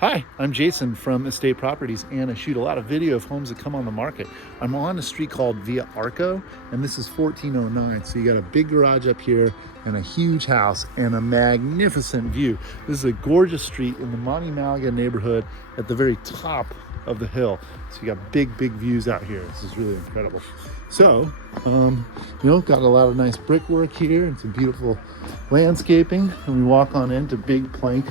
Hi, I'm Jason from Estate Properties, and I shoot a lot of video of homes that come on the market. I'm on a street called Via Arco, and this is 1409. So you got a big garage up here and a huge house and a magnificent view. This is a gorgeous street in the Monte Malaga neighborhood at the very top of the hill. So you got big views out here. This is really incredible. So, got a lot of nice brickwork here and some beautiful landscaping. And we walk on into big plank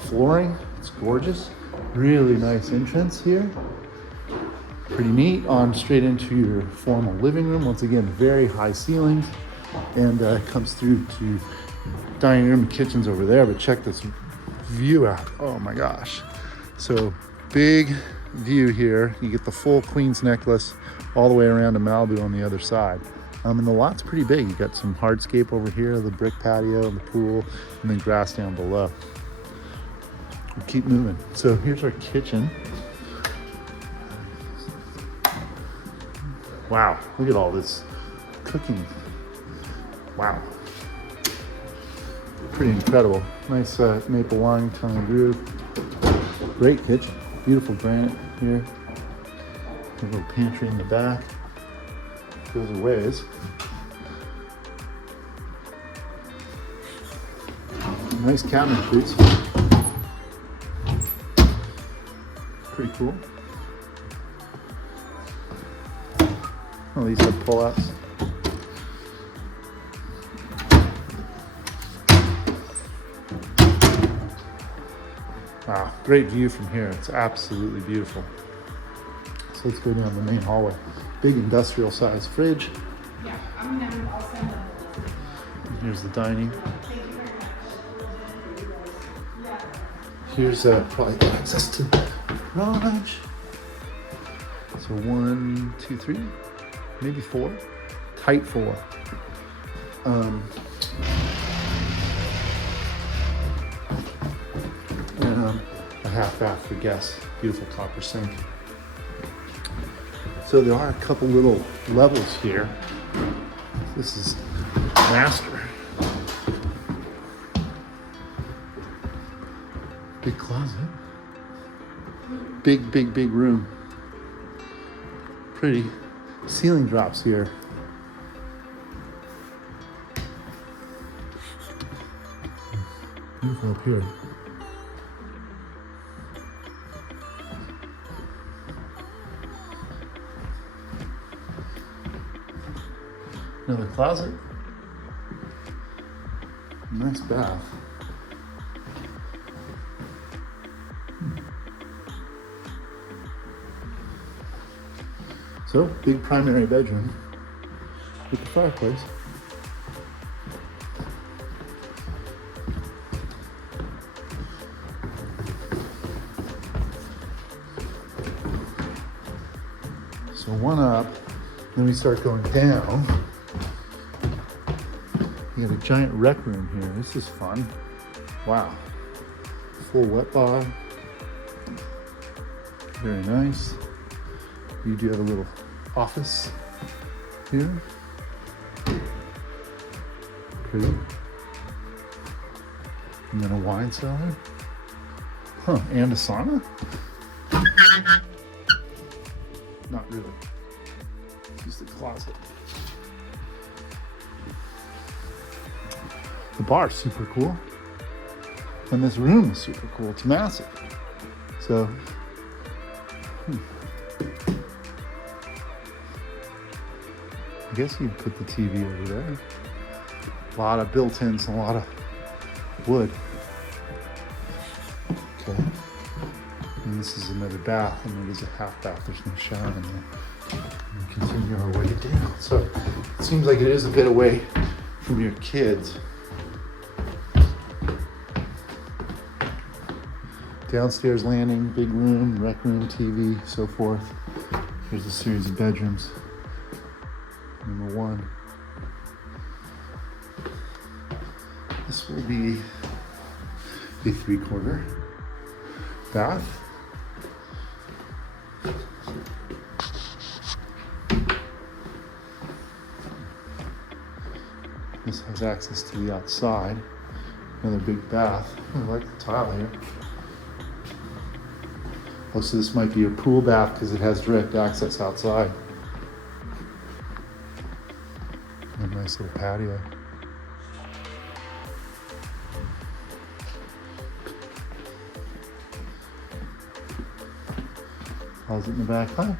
flooring. It's gorgeous. Really nice entrance here. Pretty neat. On straight into your formal living room. Once again, very high ceilings, and it comes through to dining room and kitchens over there. But check this view out. Oh my gosh. So big view here. You get the full Queen's necklace all the way around to Malibu on the other side. And the lot's pretty big. You got some hardscape over here, the brick patio, the pool, and then grass down below. We'll keep moving. So here's our kitchen. Wow, look at all this cooking. Wow. Pretty incredible. Nice maple lime tongue and groove. Great kitchen. Beautiful granite here. A little pantry in the back. Goes a ways. Nice cabinetries. Pretty cool. Oh, these have pull-ups. Wow, great view from here. It's absolutely beautiful. So let's go down the main hallway. Big industrial sized fridge. Yeah, I'll send them. Here's the dining. Thank you very much. Here's probably access to the garage. So 1, 2, 3, maybe 4. Tight 4. And a half bath for guests. Beautiful copper sink. So there are a couple little levels here. This is master. Big closet. Big room. Pretty ceiling drops here. Beautiful up here. Another closet. Nice bath. So, big primary bedroom with the fireplace. So one up, then we start going down. You got a giant rec room here. This is fun. Wow. Full wet bar. Very nice. You do have a little office here. Pretty. And then a wine cellar. Huh, and a sauna? Not really. Just a closet. The bar's super cool. And this room is super cool. It's massive. So, I guess you'd put the TV over there. A lot of built-ins and a lot of wood. Okay. And this is another bath, and it is a half bath. There's no shower in there. And we continue our way down. So it seems like it is a bit away from your kids. Downstairs landing, big room, rec room, TV, so forth. Here's a series of bedrooms. Number 1. This will be a 3/4 bath. This has access to the outside. Another big bath. I like the tile here. Oh, so this might be your pool bath because it has direct access outside. A nice little patio. Closet in the back. Hi.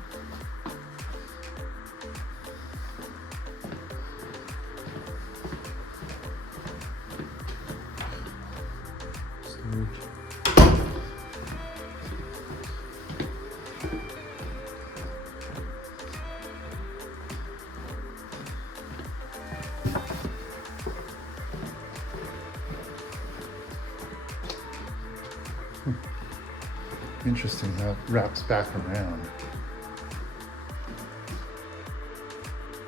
Storage. Interesting how it wraps back around.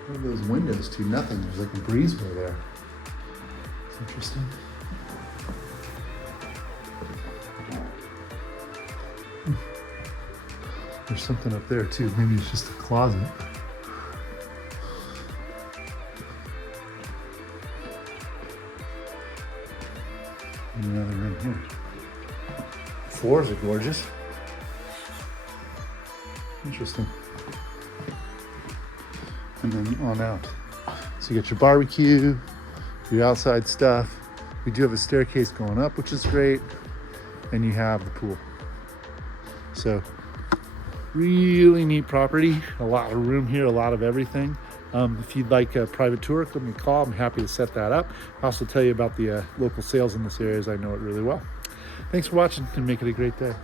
What are those windows to? Nothing. There's like a breezeway there. It's interesting. There's something up there too. Maybe it's just a closet. And another room here. Floors are gorgeous. Interesting. And then on out. So you got your barbecue, your outside stuff. We do have a staircase going up, which is great. And you have the pool. So really neat property. A lot of room here, a lot of everything. If you'd like a private tour, give me a call. I'm happy to set that up. I'll also tell you about the local sales in this area as I know it really well. Thanks for watching and make it a great day.